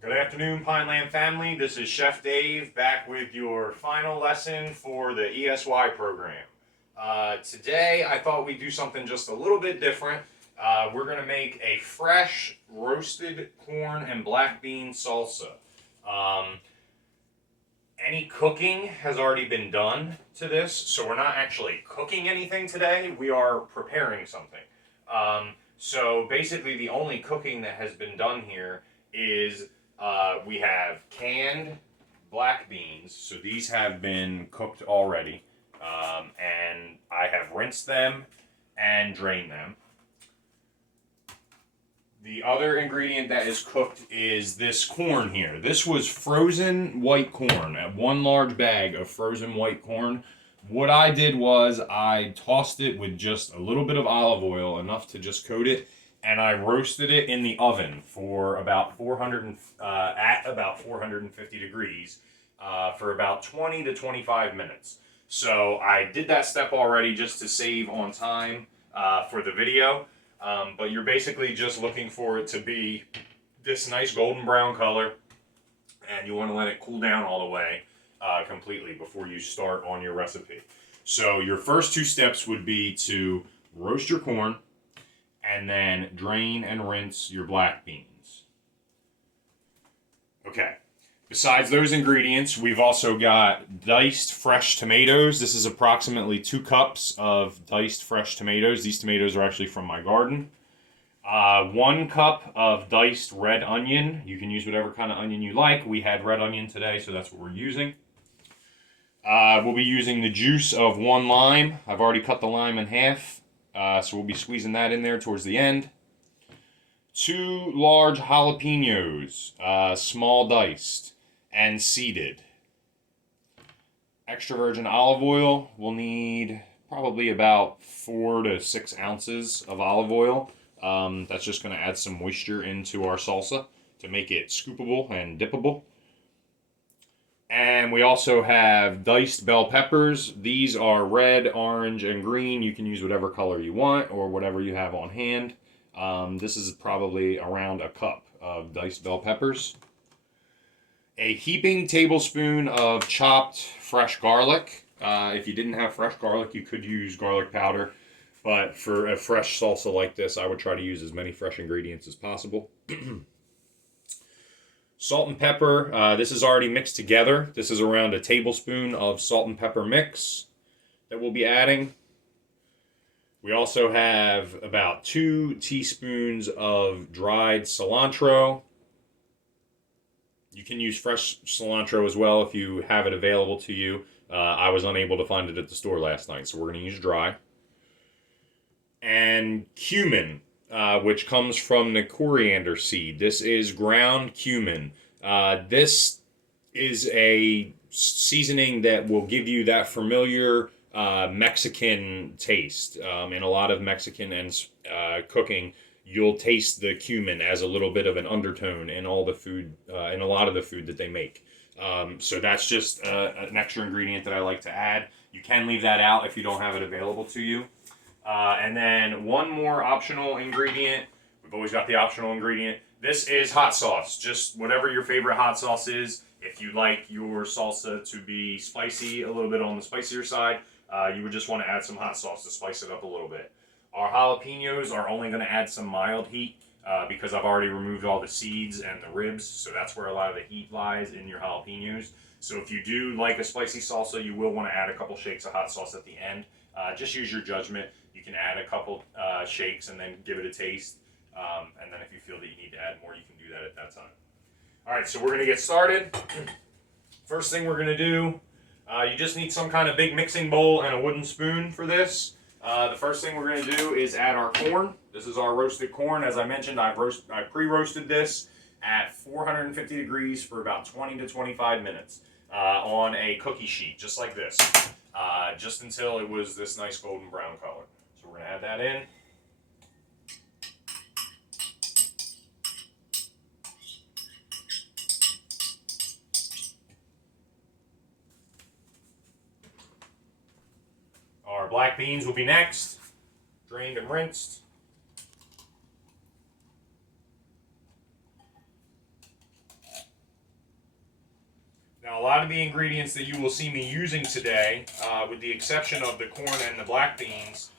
Good afternoon, Pineland family. This is Chef Dave back with your final lesson for the ESY program. Today, I thought we'd do something just a little bit different. We're going to make a fresh roasted corn and black bean salsa. Um, any cooking has already been done to this, so we're not actually cooking anything today. We are preparing something. So basically, the only cooking that has been done here is we have canned black beans. So these have been cooked already, and I have rinsed them and drained them. The other ingredient that is cooked is this corn here. This was frozen white corn, one large bag of frozen white corn. What I did was I tossed it with just a little bit of olive oil, enough to just coat it, and I roasted it in the oven for about 450 degrees for about 20 to 25 minutes. So I did that step already just to save on time for the video. But you're basically just looking for it to be this nice golden brown color, and you want to let it cool down all the way completely before you start on your recipe. So your first two steps would be to roast your corn and then drain and rinse your black beans. Okay. Besides those ingredients, we've also got diced fresh tomatoes. This is approximately 2 cups of diced fresh tomatoes. These tomatoes are actually from my garden. 1 cup of diced red onion. You can use whatever kind of onion you like. We had red onion today, so that's what we're using. We'll be using the juice of 1 lime. I've already cut the lime in half, so we'll be squeezing that in there towards the end. 2 large jalapenos, small diced and seeded. Extra virgin olive oil. We'll need probably about 4 to 6 ounces of olive oil. That's just going to add some moisture into our salsa to make it scoopable and dippable. And we also have diced bell peppers. These are red, orange, and green. You can use whatever color you want or whatever you have on hand. This is probably around a cup of diced bell peppers. A heaping tablespoon of chopped fresh garlic. If you didn't have fresh garlic, you could use garlic powder. But for a fresh salsa like this, I would try to use as many fresh ingredients as possible. Salt and pepper. This is already mixed together. This is around a tablespoon of salt and pepper mix that we'll be adding. We also have about 2 teaspoons of dried cilantro. You can use fresh cilantro as well if you have it available to you. I was unable to find it at the store last night, so we're going to use dry. And cumin, which comes from the coriander seed. This is ground cumin. This is a seasoning that will give you that familiar Mexican taste. In a lot of Mexican and cooking, you'll taste the cumin as a little bit of an undertone in all the food, in a lot of the food that they make. So that's just an extra ingredient that I like to add. You can leave that out if you don't have it available to you. And then one more optional ingredient. We've always got the optional ingredient. This is hot sauce. Just whatever your favorite hot sauce is. If you like your salsa to be spicy, a little bit on the spicier side, you would just want to add some hot sauce to spice it up a little bit. Our jalapenos are only going to add some mild heat because I've already removed all the seeds and the ribs, so that's where a lot of the heat lies in your jalapenos. So if you do like a spicy salsa, you will want to add a couple shakes of hot sauce at the end. Just use your judgment. You can add a couple shakes and then give it a taste. And then if you feel that you need to add more, you can do that at that time. All right, so we're going to get started. First thing we're going to do, you just need some kind of big mixing bowl and a wooden spoon for this. The first thing we're going to do is add our corn. This is our roasted corn. As I mentioned, I pre-roasted this at 450 degrees for about 20 to 25 minutes on a cookie sheet, just like this, just until it was this nice golden brown color. So we're going to add that in. Our black beans will be next, drained and rinsed. Now, a lot of the ingredients that you will see me using today, with the exception of the corn and the black beans,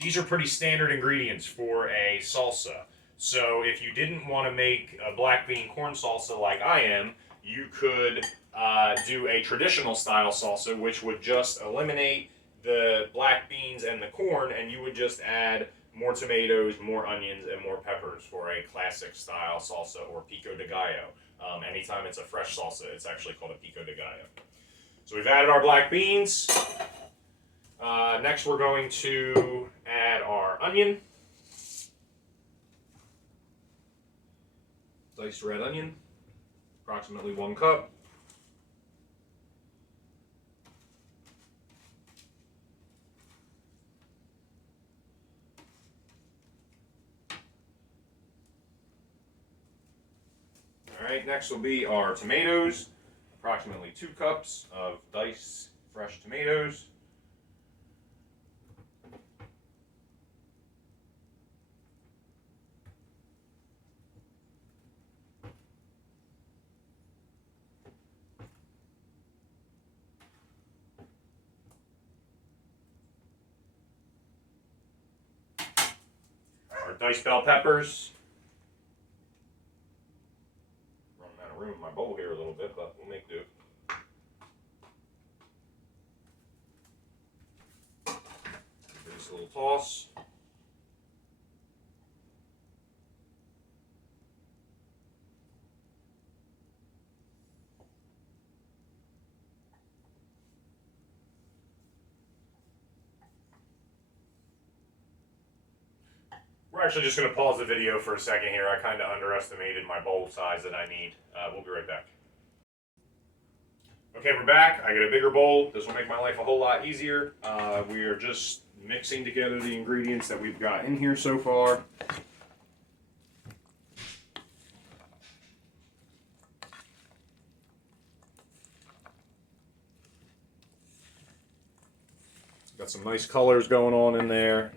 these are pretty standard ingredients for a salsa. So if you didn't want to make a black bean corn salsa like I am, you could do a traditional style salsa, which would just eliminate the black beans and the corn, and you would just add more tomatoes, more onions, and more peppers for a classic style salsa or pico de gallo. Anytime it's a fresh salsa, it's actually called a pico de gallo. So we've added our black beans. Next, we're going to add our onion. Diced red onion, approximately 1 cup. Alright, next will be our tomatoes, approximately 2 cups of diced fresh tomatoes. Our diced bell peppers. Running out of room in my bowl here a little bit, but we'll make do. Give this a little toss. We're actually just going to pause the video for a second here. I kind of underestimated my bowl size that I need. We'll be right back. Okay, we're back. I got a bigger bowl. This will make my life a whole lot easier. We are just mixing together the ingredients that we've got in here so far. Got some nice colors going on in there.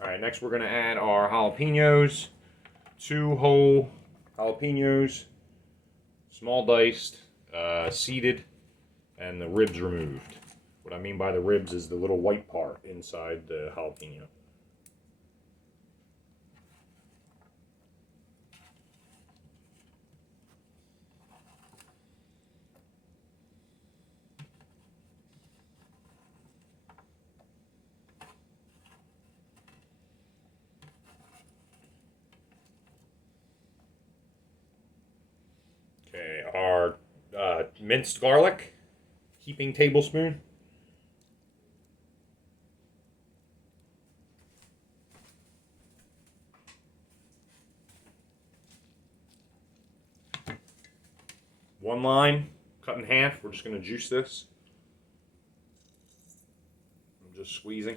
Alright, next we're going to add our jalapenos. 2 whole jalapenos, small diced, seeded, and the ribs removed. What I mean by the ribs is the little white part inside the jalapeno. Okay, our minced garlic, heaping tablespoon. One lime, cut in half. We're just going to juice this. I'm just squeezing.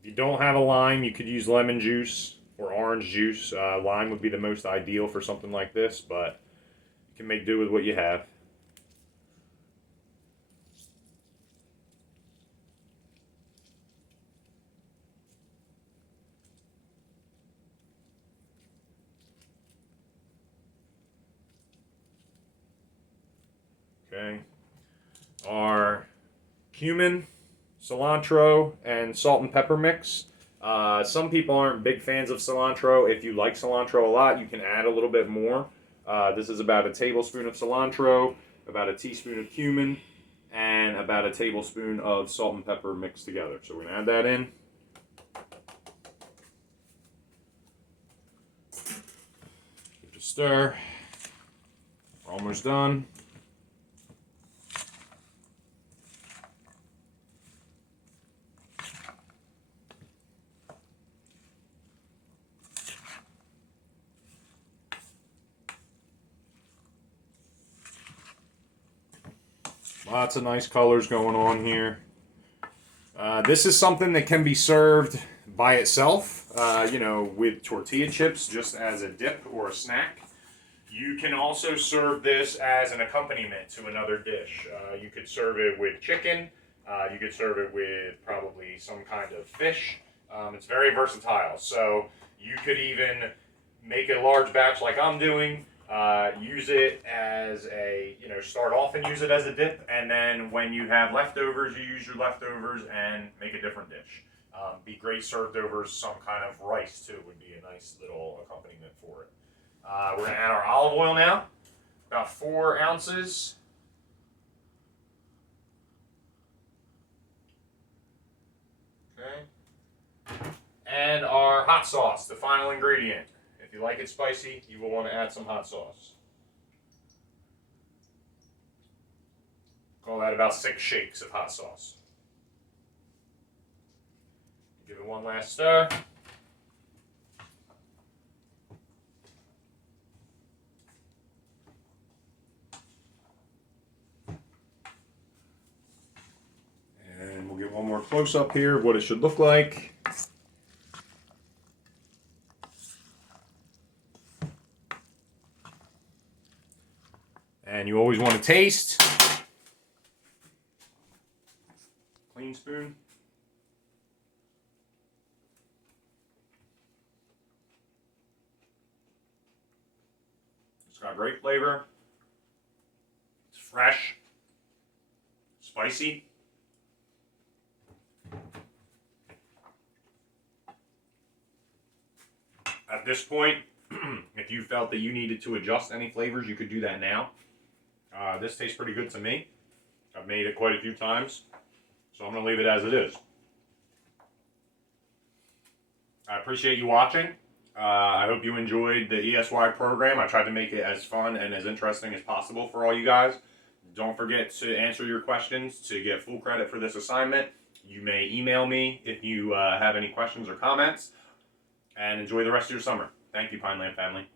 If you don't have a lime, you could use lemon juice or orange juice. Lime would be the most ideal for something like this, but you can make do with what you have. Okay. Our cumin, cilantro, and salt and pepper mix. Some people aren't big fans of cilantro. If you like cilantro a lot, you can add a little bit more. This is about a tablespoon of cilantro, about a teaspoon of cumin, and about a tablespoon of salt and pepper mixed together. So we're going to add that in. Give it a stir. We're almost done. Lots of nice colors going on here. This is something that can be served by itself, you know, with tortilla chips just as a dip or a snack. You can also serve this as an accompaniment to another dish. You could serve it with chicken. You could serve it with probably some kind of fish. It's very versatile. So you could even make a large batch like I'm doing. Use it as a, start off and use it as a dip. And then when you have leftovers, you use your leftovers and make a different dish. Be great served over some kind of rice too, would be a nice little accompaniment for it. We're going to add our olive oil now, about 4 ounces. Okay. And our hot sauce, the final ingredient. If you like it spicy, you will want to add some hot sauce. Call that about 6 shakes of hot sauce. Give it one last stir. And we'll get one more close up here of what it should look like. And you always want to taste. Clean spoon. It's got great flavor. It's fresh. Spicy. At this point, if you felt that you needed to adjust any flavors, you could do that now. This tastes pretty good to me. I've made it quite a few times, so I'm going to leave it as it is. I appreciate you watching. I hope you enjoyed the ESY program. I tried to make it as fun and as interesting as possible for all you guys. Don't forget to answer your questions to get full credit for this assignment. You may email me if you have any questions or comments. And enjoy the rest of your summer. Thank you, Pineland family.